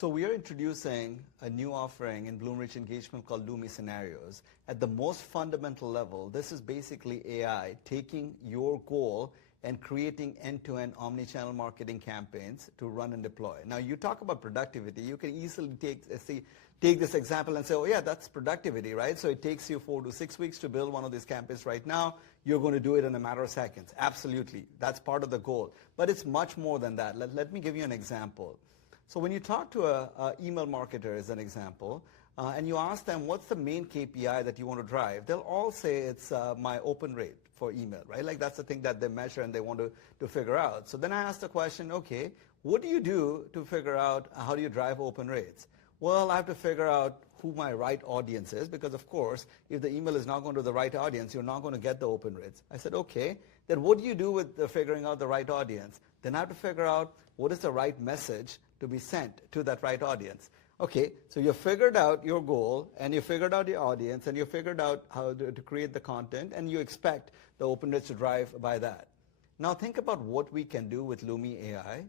So we are introducing a new offering in Bloomreach engagement called Loomi Scenarios. At the most fundamental level, this is basically AI taking your goal and creating end-to-end omnichannel marketing campaigns to run and deploy. Now, you talk about productivity. You can easily take this example and say, oh yeah, that's productivity, right? So it takes you 4 to 6 weeks to build one of these campaigns right now. You're going to do it in a matter of seconds. Absolutely. That's part of the goal. But it's much more than that. Let me give you an example. So when you talk to an email marketer, as an example, and you ask them what's the main KPI that you want to drive, they'll all say it's my open rate for email, right? Like that's the thing that they measure and they want to figure out. So then I ask the question, okay, what do you do to figure out how do you drive open rates? Well, I have to figure out who my right audience is, because of course, if the email is not going to the right audience, you're not going to get the open rates. I said, okay, then what do you do with figuring out the right audience? Then I have to figure out what is the right message to be sent to that right audience. Okay, so you figured out your goal, and you figured out your audience, and you figured out how to create the content, and you expect the open rates to drive by that. Now think about what we can do with Loomi AI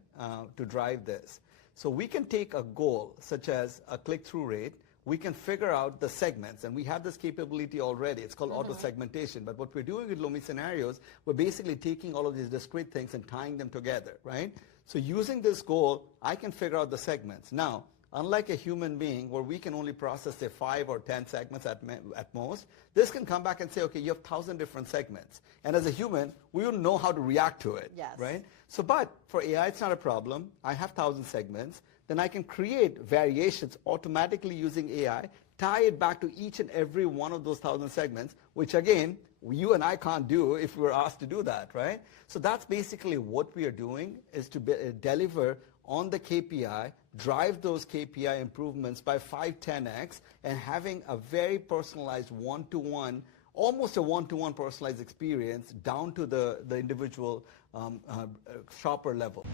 to drive this. So we can take a goal, such as a click-through rate. We can figure out the segments, and we have this capability already. It's called auto-segmentation. But what we're doing with Loomi Scenarios, we're basically taking all of these discrete things and tying them together, right? So using this goal, I can figure out the segments. Now, unlike a human being where we can only process, say, 5 or 10 segments at most, this can come back and say, okay, you have 1,000 different segments. And as a human, we wouldn't know how to react to it, right? So, but for AI, it's not a problem. I have 1,000 segments. Then I can create variations automatically using AI, tie it back to each and every one of those 1,000 segments, which again, you and I can't do if we were asked to do that, right? So that's basically what we are doing, is to deliver on the KPI, drive those KPI improvements by 5-10x, and having a very personalized one-to-one, almost a one-to-one personalized experience down to the individual shopper level.